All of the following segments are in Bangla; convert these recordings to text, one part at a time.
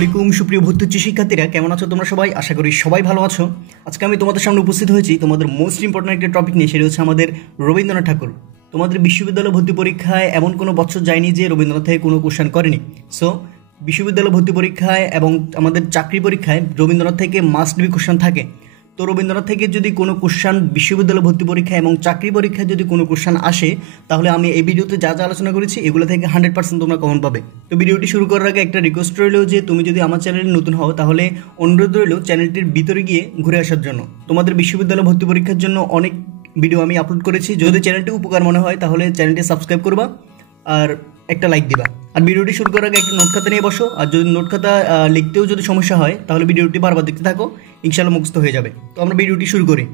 আলাইকুম সুপ্রিয় ভর্তি শিক্ষার্থীরা, কেমন আছো তোমরা সবাই? আশা করি সবাই ভালো আছো। আজকে আমি তোমাদের সামনে উপস্থিত হয়েছি তোমাদের মোস্ট ইম্পর্ট্যান্ট একটা টপিক নিয়ে, সেটা হচ্ছে আমাদের রবীন্দ্রনাথ ঠাকুর। তোমাদের বিশ্ববিদ্যালয় ভর্তি পরীক্ষায় এমন কোনো বছর যায়নি যে রবীন্দ্রনাথ থেকে কোনো কোশ্চেন করেনি। সো বিশ্ববিদ্যালয় ভর্তি পরীক্ষায় এবং আমাদের চাকরি পরীক্ষায় রবীন্দ্রনাথ থেকে মাস্ট বি কোশ্চেন থাকে। তো রবীন্দ্রনাথ থেকে যদি কোনো কোশ্চেন বিশ্ববিদ্যালয় ভর্তি পরীক্ষা এবং চাকরি পরীক্ষায় যদি কোনো কোশ্চেন আসে, তাহলে আমি এই ভিডিওতে যা যা আলোচনা করেছি এগুলো থেকে 100% তোমরা কমন পাবে। তো ভিডিওটি শুরু করার আগে একটা রিকোয়েস্ট রইল যে তুমি যদি আমার চ্যানেলে নতুন হও তাহলে অনুরোধ রইল চ্যানেলটির ভিতরে গিয়ে ঘুরে আসার জন্য। তোমাদের বিশ্ববিদ্যালয় ভর্তি পরীক্ষার জন্য অনেক ভিডিও আমি আপলোড করেছি। যদি চ্যানেলটি উপকার মনে হয় তাহলে চ্যানেলটি সাবস্ক্রাইব করবা আর একটা লাইক দিবা। আর ভিডিওটি শুরু করার আগে একটা নোট খাতা নিয়ে বসো। আর যদি নোট খাতা লিখতেও যদি সমস্যা হয় তাহলে ভিডিওটি বারবার দেখতে থাকো, ইনশাআল্লাহ মুখস্থ হয়ে যাবে। তো আমরা ভিডিওটি শুরু করি।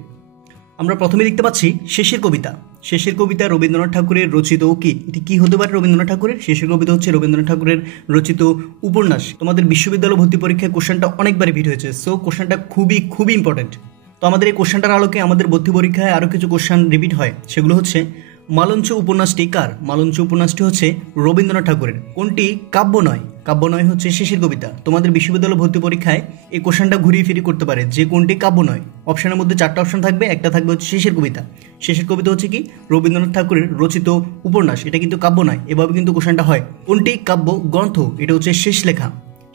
আমরা প্রথমে দেখতে পাচ্ছি শেষের কবিতা। শেষের কবিতা রবীন্দ্রনাথ ঠাকুরের রচিত কি? এটি কি হতে পারে রবীন্দ্রনাথ ঠাকুরের? শেষের কবিতা হচ্ছে রবীন্দ্রনাথ ঠাকুরের রচিত উপন্যাস। তোমাদের বিশ্ববিদ্যালয় ভর্তি পরীক্ষায় কোশ্চেনটা অনেকবার রিপিট হয়েছে, সো কোশ্চেনটা খুবই ইম্পর্টেন্ট। তো আমাদের এই কোশ্চেনটার আলোকে আমাদের ভর্তি পরীক্ষায় আরও কিছু কোশ্চেন রিপিট হয়। সেগুলো হচ্ছে মালঞ্চ উপন্যাসটি কার? মালঞ্চ উপন্যাসটি হচ্ছে রবীন্দ্রনাথ ঠাকুরের। কোনটি কাব্য নয়? কাব্য নয় হচ্ছে শেষের কবিতা। তোমাদের বিশ্ববিদ্যালয় ভর্তি পরীক্ষায় এই কোশ্চেনটা ঘুরিয়ে ফিরিয়ে করতে পারে যে কোনটি কাব্য নয়। অপশনের মধ্যে 4টা অপশন থাকবে, একটা থাকবে হচ্ছে শেষের কবিতা। শেষের কবিতা হচ্ছে কি? রবীন্দ্রনাথ ঠাকুরের রচিত উপন্যাস, এটা কিন্তু কাব্য নয়। এভাবে কিন্তু কোশ্চেনটা হয়। কোনটি কাব্য গ্রন্থ? এটা হচ্ছে শেষ লেখা।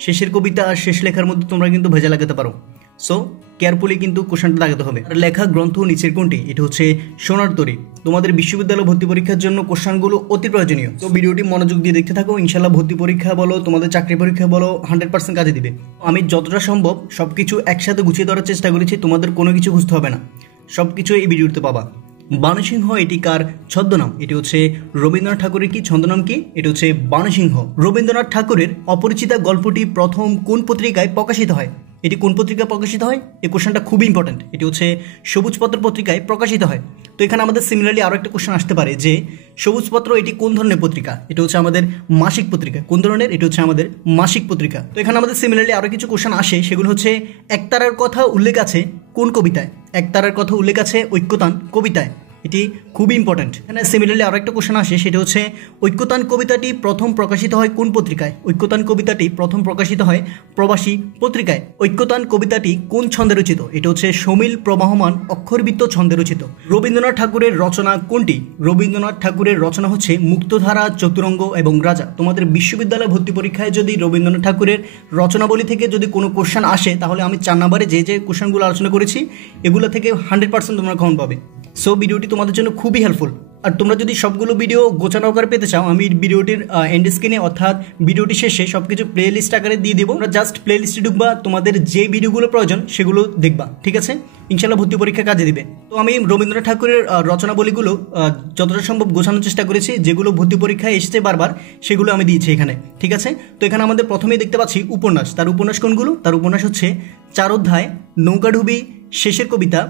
শেষের কবিতা আর শেষ লেখার মধ্যে তোমরা কিন্তু ভেজা লাগাতে পারো, সো কেয়ারফুলি কিন্তু কোশ্চেনটা লাগাতে হবে। আর লেখা গ্রন্থ নিচের কোনটি? এটা হচ্ছে সোনার তরী। তোমাদের বিশ্ববিদ্যালয় ভর্তি পরীক্ষার জন্য কোশ্চেনগুলো অতি প্রয়োজনীয়। তো ভিডিওটি মনোযোগ দিয়ে দেখতে থাকো, ইনশাল্লাহ ভর্তি পরীক্ষা বলো, তোমাদের চাকরি পরীক্ষা বলো, 100% কাজে দিবে। আমি যতটা সম্ভব সবকিছু একসাথে গুছিয়ে ধরার চেষ্টা করেছি, তোমাদের কোনো কিছু বুঝতে হবে না, সবকিছু এই ভিডিওতে পাবা। বাণীসিংহ এটি কার ছদ্মনাম? এটি হচ্ছে রবীন্দ্রনাথ ঠাকুরের কি ছদ্মনাম কি? এটা হচ্ছে বাণীসিংহ। রবীন্দ্রনাথ ঠাকুরের অপরিচিতা গল্পটি প্রথম কোন পত্রিকায় প্রকাশিত হয়? এটি কোন পত্রিকায় প্রকাশিত হয়? এই কোশ্চেনটা খুবই ইম্পর্টেন্ট। এটি হচ্ছে সবুজপত্র পত্রিকায় প্রকাশিত হয়। তো এখানে আমাদের সিমিলারলি আরও একটা কোশ্চেন আসতে পারে যে সবুজপত্র এটি কোন ধরনের পত্রিকা? এটা হচ্ছে আমাদের মাসিক পত্রিকা। কোন ধরনের? এটা হচ্ছে আমাদের মাসিক পত্রিকা। তো এখানে আমাদের সিমিলারলি আরও কিছু কোশ্চেন আসে, সেগুলো হচ্ছে একতারার কথা উল্লেখ আছে কোন কবিতায়? একতারার কথা উল্লেখ আছে ঐক্যতান কবিতায়। এটি খুবই ইম্পর্টেন্ট। এখানে সিমিলারলি আরও একটা কোশ্চেন আসে, সেটা হচ্ছে ঐক্যতান কবিতাটি প্রথম প্রকাশিত হয় কোন পত্রিকায়? ঐক্যতান কবিতাটি প্রথম প্রকাশিত হয় প্রবাসী পত্রিকায়। ঐক্যতান কবিতাটি কোন ছন্দে রচিত? এটা হচ্ছে সমীল প্রবাহমান অক্ষরবৃত্ত ছন্দে রচিত। রবীন্দ্রনাথ ঠাকুরের রচনা কোনটি? রবীন্দ্রনাথ ঠাকুরের রচনা হচ্ছে মুক্তধারা, চতুরঙ্গ এবং রাজা। তোমাদের বিশ্ববিদ্যালয় ভর্তি পরীক্ষায় যদি রবীন্দ্রনাথ ঠাকুরের রচনাবলী থেকে যদি কোনো কোশ্চেন আসে, তাহলে আমি 4 নম্বরে যে কোশ্চেনগুলো আলোচনা করেছি এগুলো থেকে 100% তোমরা কমন পাবে। সো ভিডিওটি তোমাদের জন্য খুবই হেল্পফুল। আর তোমরা যদি সবগুলো ভিডিও গোছানো আকারে পেতে চাও, আমি ভিডিওটির এন্ড স্ক্রিনে অর্থাৎ ভিডিওটি শেষে সব কিছু প্লে লিস্ট আকারে দিয়ে দেবো। তোমরা জাস্ট প্লে লিস্টে ঢুকবা, তোমাদের যে ভিডিওগুলো প্রয়োজন সেগুলো দেখবা, ঠিক আছে? ইনশাল্লাহ ভর্তি পরীক্ষা কাজে দিবে। তো আমি রবীন্দ্রনাথ ঠাকুরের রচনাবলীগুলো যতটা সম্ভব গোছানোর চেষ্টা করেছি, যেগুলো ভর্তি পরীক্ষায় এসেছে বারবার সেগুলো আমি দিয়েছি এখানে, ঠিক আছে? তো এখানে আমাদের প্রথমেই দেখতে পাচ্ছি উপন্যাস। তার উপন্যাস কোনগুলো? তার উপন্যাস হচ্ছে 4 অধ্যায়, নৌকাডুবি, শেষের কবিতা,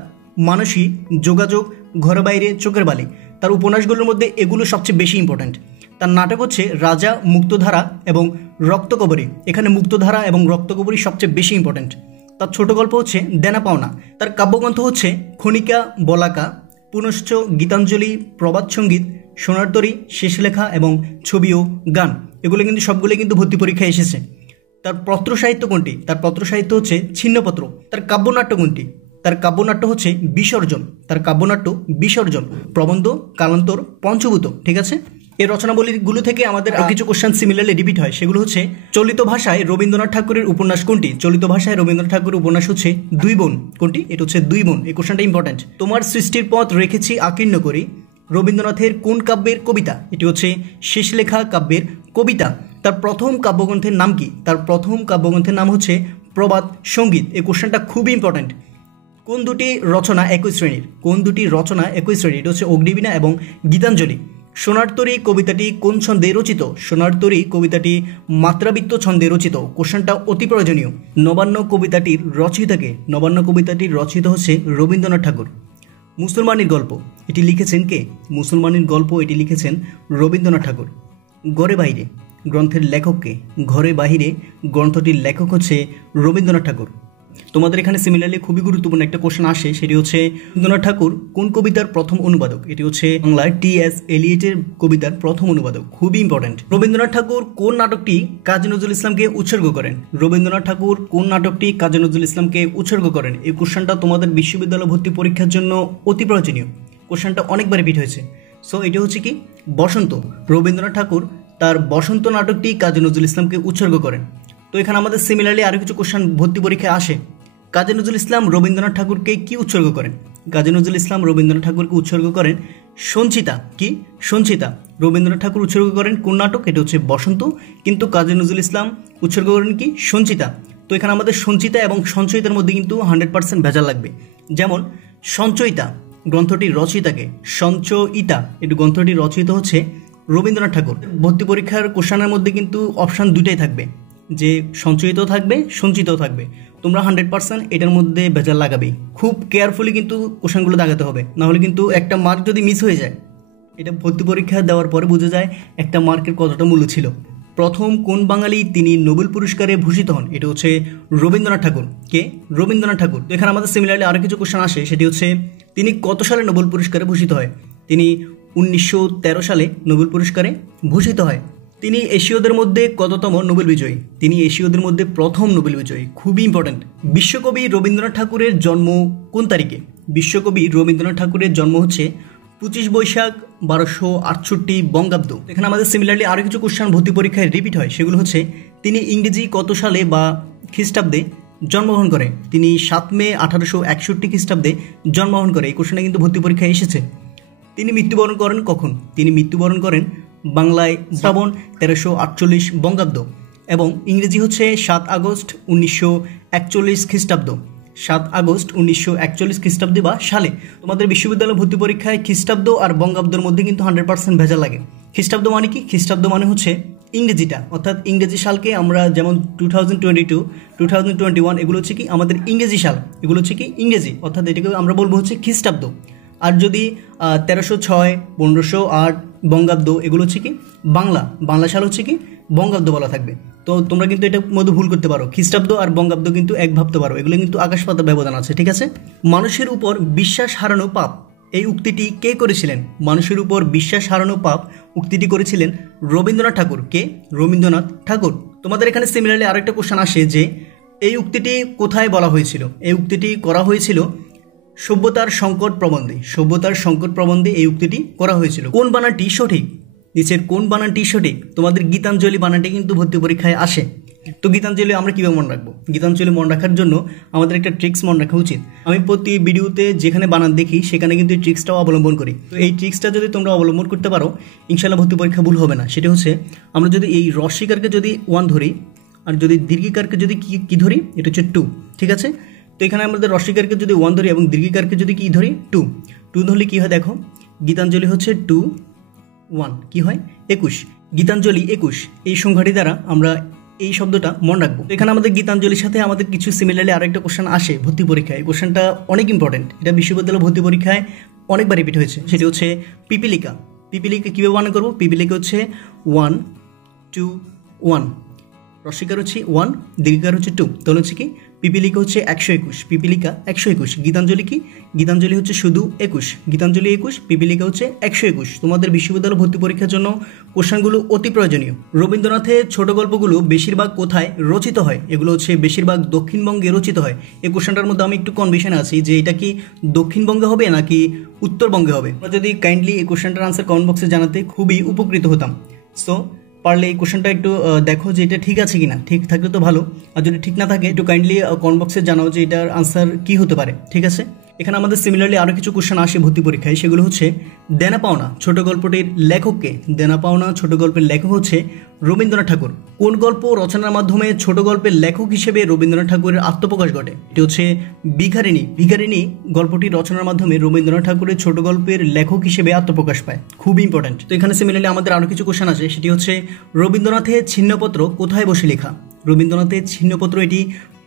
মানসী, যোগাযোগ, ঘরে বাইরে, চোখের বালি। তার উপন্যাসগুলোর মধ্যে এগুলো সবচেয়ে বেশি ইম্পর্ট্যান্ট। তার নাটক হচ্ছে রাজা, মুক্তধারা এবং রক্তকবরী। এখানে মুক্তধারা এবং রক্তকবরী সবচেয়ে বেশি ইম্পর্ট্যান্ট। তার ছোট গল্প হচ্ছে দেনা পাওনা। তার কাব্যগ্রন্থ হচ্ছে খনিকা, বলাকা, পুনশ্চ, গীতাঞ্জলি, প্রবাদ সঙ্গীত, সোনার তরী, শেষ লেখা এবং ছবি ও গান। এগুলো কিন্তু সবগুলোই কিন্তু ভর্তি পরীক্ষায় এসেছে। তার পত্র সাহিত্য কোনটি? তার পত্র সাহিত্য হচ্ছে ছিন্নপত্র। তার কাব্যনাট্য কোনটি? তার কাব্যনাট্য হচ্ছে বিসর্জন। তার কাব্যনাট্য বিসর্জন, প্রবন্ধ, কালান্তর, পঞ্চভূত, ঠিক আছে? এই রচনাবলীগুলো থেকে আমাদের কিছু কোশ্চেন সিমিলারলি রিপিট হয়। সেগুলো হচ্ছে চলিত ভাষায় রবীন্দ্রনাথ ঠাকুরের উপন্যাস কোনটি? চলিত ভাষায় রবীন্দ্রনাথ ঠাকুরের উপন্যাস হচ্ছে 2 বোন। কোনটি? এটা হচ্ছে 2 বোন। এই কোশ্চেনটা ইম্পর্টেন্ট। তোমার সৃষ্টির পথ রেখেছি আকীর্ণ করি রবীন্দ্রনাথের কোন কাব্যের কবিতা? এটি হচ্ছে শেষ লেখা কাব্যের কবিতা। তার প্রথম কাব্যগ্রন্থের নাম কি? তার প্রথম কাব্যগ্রন্থের নাম হচ্ছে প্রবাদ সঙ্গীত। এই কোশ্চেনটা খুবই ইম্পর্টেন্ট। কোন দুটি রচনা একই শ্রেণীর? কোন দুটি রচনা একই শ্রেণীর? এটা হচ্ছে অগ্নিবীণা এবং গীতাঞ্জলি। সোনার তরী কবিতাটি কোন ছন্দে রচিত? সোনার তরী কবিতাটি মাত্রাবৃত্ত ছন্দে রচিত। কোশ্চেনটা অতি প্রয়োজনীয়। নবান্ন কবিতাটির রচয়িতা কে? নবান্ন কবিতাটির রচয়িতা হচ্ছে রবীন্দ্রনাথ ঠাকুর। মুসলমানের গল্প এটি লিখেছেন কে? মুসলমানের গল্প এটি লিখেছেন রবীন্দ্রনাথ ঠাকুর। ঘরে বাইরে গ্রন্থের লেখক কে? ঘরে বাহিরে গ্রন্থটির লেখক হচ্ছে রবীন্দ্রনাথ ঠাকুর। তোমাদের এখানে সিমিলারলি খুবই গুরুত্বপূর্ণ একটা কোশ্চেন আসে, সেটি হচ্ছে রবীন্দ্রনাথ ঠাকুর কোন কবিতার প্রথম অনুবাদক? এটি হচ্ছে বাংলায় টি.এস. এলিয়টের কবিতার প্রথম অনুবাদক, খুবই ইম্পর্টেন্ট। রবীন্দ্রনাথ ঠাকুর কোন নাটকটি কাজী নজরুল ইসলামকে উৎসর্গ করেন? রবীন্দ্রনাথ ঠাকুর কোন নাটকটি কাজী নজরুল ইসলামকে উৎসর্গ করেন? এই কোশ্চেনটা তোমাদের বিশ্ববিদ্যালয় ভর্তি পরীক্ষার জন্য অতি প্রয়োজনীয়। কোশ্চেনটা অনেকবার রিপিট হয়েছে। সো এটা হচ্ছে কি বসন্ত। রবীন্দ্রনাথ ঠাকুর তার বসন্ত নাটকটি কাজী নজরুল ইসলামকে উৎসর্গ করেন। তো এখানে আমাদের সিমিলারলি আরও কিছু কোশ্চেন ভর্তি পরীক্ষায় আসে। কাজী নজরুল ইসলাম রবীন্দ্রনাথ ঠাকুরকে কি উৎসর্গ করেন? কাজী নজরুল ইসলাম রবীন্দ্রনাথ ঠাকুরকে উৎসর্গ করেন সঞ্চিতা। কি সঞ্চিতা? রবীন্দ্রনাথ ঠাকুর উৎসর্গ করেন কোন নাটক? এটা হচ্ছে বসন্ত, কিন্তু কাজী নজরুল ইসলাম উৎসর্গ করেন কি সঞ্চিতা। তো এখানে আমাদের সঞ্চিতা এবং সঞ্চয়িতার মধ্যে কিন্তু 100% ভেজাল লাগবে। যেমন সঞ্চয়িতা গ্রন্থটির রচয়িতাকে, সঞ্চয়িতা এই গ্রন্থটির রচয়িতা হচ্ছে রবীন্দ্রনাথ ঠাকুর। ভর্তি পরীক্ষার কোশ্চেনের মধ্যে কিন্তু অপশান দুইটাই থাকবে, যে সঞ্চয়িতও থাকবে সঞ্চিতও থাকবে। তোমরা 100% এটার মধ্যে ভেজাল লাগাবেই। খুব কেয়ারফুলি কিন্তু কোশ্চেনগুলো দাগাতে হবে, নাহলে কিন্তু একটা মার্ক যদি মিস হয়ে যায়, এটা ভর্তি পরীক্ষা দেওয়ার পরে বোঝা যায় একটা মার্কের কতটা মূল্য ছিল। প্রথম কোন বাঙালি তিনি নোবেল পুরস্কারে ভূষিত হন? এটা হচ্ছে রবীন্দ্রনাথ ঠাকুর। কে? রবীন্দ্রনাথ ঠাকুর। তো এখানে আমাদের সিমিলারলি আরও কিছু কোশ্চেন আসে, সেটি হচ্ছে তিনি কত সালে নোবেল পুরস্কারে ভূষিত হয়? তিনি 1913 সালে নোবেল পুরস্কারে ভূষিত হয়। তিনি এশীয়দের মধ্যে কততম নোবেল বিজয়ী? তিনি এশীয়দের মধ্যে প্রথম নোবেল বিজয়ী, খুবই ইম্পর্টেন্ট। বিশ্বকবি রবীন্দ্রনাথ ঠাকুরের জন্ম কোন তারিখে? বিশ্বকবি রবীন্দ্রনাথ ঠাকুরের জন্ম হচ্ছে 25 বৈশাখ 1268 বঙ্গাব্দ। এখানে আমাদের সিমিলারলি আরও কিছু কোশ্চেন ভর্তি পরীক্ষায় রিপিট হয়, সেগুলো হচ্ছে তিনি ইংরেজি কত সালে বা খ্রিস্টাব্দে জন্মগ্রহণ করে? তিনি 7 মে 1861 খ্রিস্টাব্দে জন্মগ্রহণ করে। এই কোশ্চেনটা কিন্তু ভর্তি পরীক্ষায় এসেছে। তিনি মৃত্যুবরণ করেন কখন? তিনি মৃত্যুবরণ করেন বাংলায় শ্রাবণ 1348 বঙ্গাব্দ, এবং ইংরেজি হচ্ছে 7 আগস্ট 1941 খ্রিস্টাব্দ। 7 আগস্ট 1941 খ্রিস্টাব্দে বা সালে। তোমাদের বিশ্ববিদ্যালয় ভর্তি পরীক্ষায় খ্রিস্টাব্দ আর বঙ্গাব্দের মধ্যে কিন্তু 100% ভেজাল লাগে। খ্রিস্টাব্দ মানে কি? খ্রিস্টাব্দ মানে হচ্ছে ইংরেজিটা, অর্থাৎ ইংরেজি সালকে আমরা যেমন 2022, 2021 এগুলো হচ্ছে কি আমাদের ইংরেজি সাল, এগুলো হচ্ছে কি ইংরেজি, অর্থাৎ এটাকে আমরা বলবো হচ্ছে খ্রিস্টাব্দ। আর যদি 1306, 1508 বঙ্গাব্দ এগুলো হচ্ছে কি বাংলা সাল হচ্ছে কি বঙ্গাব্দ বলা থাকবে। তো তোমরা কিন্তু এটার মধ্যে ভুল করতে পারো, খ্রিস্টাব্দ আর বঙ্গাব্দ কিন্তু এক ভাবতে পারো, এগুলো কিন্তু আকাশ পাতাল ব্যবধান আছে, ঠিক আছে? মানুষের উপর বিশ্বাস হারানো পাপ, এই উক্তিটি কে করেছিলেন? মানুষের উপর বিশ্বাস হারানো পাপ উক্তিটি করেছিলেন রবীন্দ্রনাথ ঠাকুর। কে? রবীন্দ্রনাথ ঠাকুর। তোমাদের এখানে সিমিলারলি আরেকটা কোশ্চেন আসে যে এই উক্তিটি কোথায় বলা হয়েছিল? এই উক্তিটি করা হয়েছিল সভ্যতার সংকট প্রবন্ধে। সভ্যতার সংকট প্রবন্ধে এই উক্তিটি করা হয়েছিল। কোন বানানটি সঠিক? নিচের কোন বানানটি সঠিক? তোমাদের গীতাঞ্জলি বানানটি কিন্তু ভর্তি পরীক্ষায় আসে। তো গীতাঞ্জলি আমরা কীভাবে মনে রাখবো? গীতাঞ্জলি মনে রাখার জন্য আমাদের একটা ট্রিক্স মনে রাখা উচিত। আমি প্রতি ভিডিওতে যেখানে বানান দেখি সেখানে কিন্তু এই ট্রিক্সটাও অবলম্বন করি। তো এই ট্রিক্সটা যদি তোমরা অবলম্বন করতে পারো, ইনশাল্লাহ ভর্তি পরীক্ষা ভুল হবে না। সেটা হচ্ছে আমরা যদি এই রস্বীকারকে যদি 1 ধরি, আর যদি দীর্ঘিকারকে যদি কি ধরি, এটা হচ্ছে 2, ঠিক আছে? তো এখানে আমাদের রস্বীকারকে যদি 1 ধরি এবং দীর্ঘিকারকে যদি কি ধরি 2 ধরলে কী হয় দেখো, গীতাঞ্জলি হচ্ছে 2, 1 কি হয় 21, গীতাঞ্জলি 21। এই সংখ্যাটি দ্বারা আমরা এই শব্দটা মনে রাখবো। এখানে আমাদের গীতাঞ্জলির সাথে আমাদের কিছু সিমিলারলি আরেকটা কোশ্চেন আসে ভর্তি পরীক্ষায়। এই কোশ্চেনটা অনেক ইম্পর্টেন্ট, এটা বিশ্ববিদ্যালয় ভর্তি পরীক্ষায় অনেকবার রিপিট হয়েছে। সেটি হচ্ছে পিপিলিকা। পিপিলিকা কীভাবে বানান করবো? পিপিলিকা হচ্ছে 1, 2, 1, রস্বীকার হচ্ছে 1, দীর্ঘিকার হচ্ছে 2, তাহলে হচ্ছে কি পিপিলিকা হচ্ছে 121, পিপিলিকা 121। গীতাঞ্জলি কি? গীতাঞ্জলি হচ্ছে শুধু 21, গীতাঞ্জলি 21, পিপিলিকা হচ্ছে 121। তোমাদের বিশ্ববিদ্যালয় ভর্তি পরীক্ষার জন্য কোশ্চেনগুলো অতি প্রয়োজনীয়। রবীন্দ্রনাথের ছোট গল্পগুলো বেশিরভাগ কোথায় রচিত হয়? এগুলো হচ্ছে বেশিরভাগ দক্ষিণবঙ্গে রচিত হয়। এই কোশ্চেনটার মধ্যে আমি একটু কনফিউশন আছি যে এটা কি দক্ষিণবঙ্গে হবে নাকি উত্তরবঙ্গে হবে। তোমরা যদি কাইন্ডলি এই কোশ্চেনটার আনসার কমেন্ট বক্সে জানাতে খুবই উপকৃত হতাম। সো পারলে এই কোশ্চেনটা একটু দেখো যে এটা ঠিক আছে কিনা, ঠিক থাকলে তো ভালো, আর যদি ঠিক না থাকে একটু কাইন্ডলি কমেন্ট বক্সে জানাও যে এটার আনসার কি হতে পারে, ঠিক আছে? এখানে আমাদের সিমিলারলি আরও কিছু কোশ্চেন আসে ভর্তি পরীক্ষায়, সেগুলো হচ্ছে দেনা পাওনা ছোট গল্পটির লেখককে? দেনা পাওনা ছোট গল্পের লেখক হচ্ছে রবীন্দ্রনাথ ঠাকুর। কোন গল্প রচনার মাধ্যমে ছোট গল্পের লেখক হিসেবে রবীন্দ্রনাথ ঠাকুরের আত্মপ্রকাশ ঘটে? এটি হচ্ছে ভিখারিণী। ভিখারিণী গল্পটি রচনার মাধ্যমে রবীন্দ্রনাথ ঠাকুরের ছোট গল্পের লেখক হিসেবে আত্মপ্রকাশ পায়, খুব ইম্পর্টেন্ট। তো এখানে সিমিলারলি আমাদের আরও কিছু কোশ্চেন আছে, সেটি হচ্ছে রবীন্দ্রনাথের ছিন্নপত্র কোথায় বসে লেখা? রবীন্দ্রনাথের ছিন্নপত্র এটি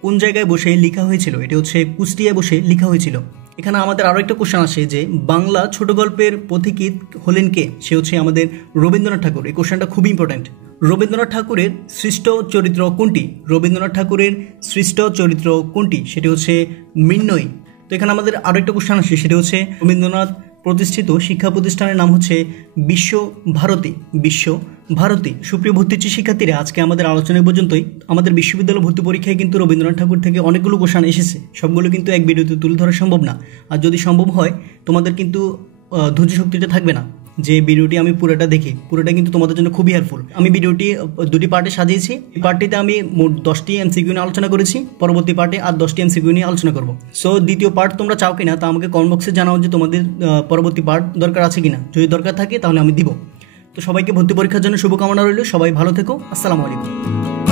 কোন জায়গায় বসে লেখা হয়েছিল? এটি হচ্ছে কুষ্টিয়ায় বসে লেখা হয়েছিল। এখানে আমাদের আরও একটা কোশ্চেন আসে যে বাংলা ছোট গল্পের পথিকৃৎ হলেন কে? সে হচ্ছে আমাদের রবীন্দ্রনাথ ঠাকুর। এই কোশ্চেনটা খুবই ইম্পর্টেন্ট। রবীন্দ্রনাথ ঠাকুরের সৃষ্ট চরিত্র কোনটি? রবীন্দ্রনাথ ঠাকুরের সৃষ্ট চরিত্র কোনটি? সেটি হচ্ছে মৃন্ময়ী। তো এখানে আমাদের আরও একটা কোশ্চেন আসছে, সেটি হচ্ছে রবীন্দ্রনাথ প্রতিষ্ঠিত শিক্ষা প্রতিষ্ঠানের নাম হচ্ছে বিশ্ব ভারতী। বিশ্ব ভারতী। সুপ্রিয় ভর্তিচ্ছি শিক্ষার্থীরা, আজকে আমাদের আলোচনা পর্যন্তই। আমাদের বিশ্ববিদ্যালয় ভর্তি পরীক্ষায় কিন্তু রবীন্দ্রনাথ ঠাকুর থেকে অনেকগুলো কোশ্চেন এসেছে, সবগুলো কিন্তু এক ভিডিওতে তুলে ধরা সম্ভব না। আর যদি সম্ভব হয় তোমাদের কিন্তু ধৈর্য শক্তিটা থাকবে না যে ভিডিওটি আমি পুরোটা দেখি। পুরোটা কিন্তু তোমাদের জন্য খুবই হেল্পফুল। আমি ভিডিওটি দুটি পার্টে সাজিয়েছি। এই পার্টটিতে আমি মোট 10টি এমসিকিউ নিয়ে আলোচনা করেছি, পরবর্তী পার্টে আর 10টি এমসিকিউ নিয়ে আলোচনা করব। সো দ্বিতীয় পার্ট তোমরা চাও কিনা তা আমাকে কমেন্ট বক্সে জানাও যে তোমাদের পরবর্তী পার্ট দরকার আছে কিনা। যদি দরকার থাকে তাহলে আমি দিব। তো সবাইকে ভর্তি পরীক্ষার জন্য শুভকামনা রইল। সবাই ভালো থেকো। আসসালামু আলাইকুম।